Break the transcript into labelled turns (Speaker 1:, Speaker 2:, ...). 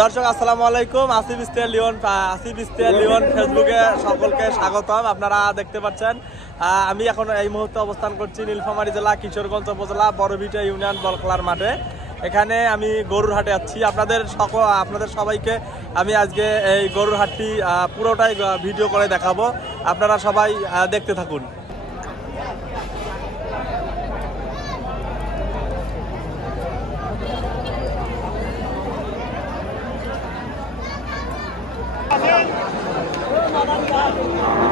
Speaker 1: দর্শক, আসসালামু আলাইকুম। আসিফ ইস্তিয়ার লিওন আসিফ ইস্তিয়ার লিওন ফেসবুকে সকলকে স্বাগতম। আপনারা দেখতে পাচ্ছেন আমি এখন এই মুহূর্তে অবস্থান করছি নীলফামারী জেলা, কিশোরগঞ্জ উপজেলা বড়ভিটা ইউনিয়ন বলকলার মাঠে। এখানে আমি গরুর হাটে আছি। আপনাদের সকল, আপনাদের সবাইকে আমি আজকে এই গরুর হাটটি পুরোটাই ভিডিও করে দেখাবো। আপনারা সবাই দেখতে থাকুন। Oh,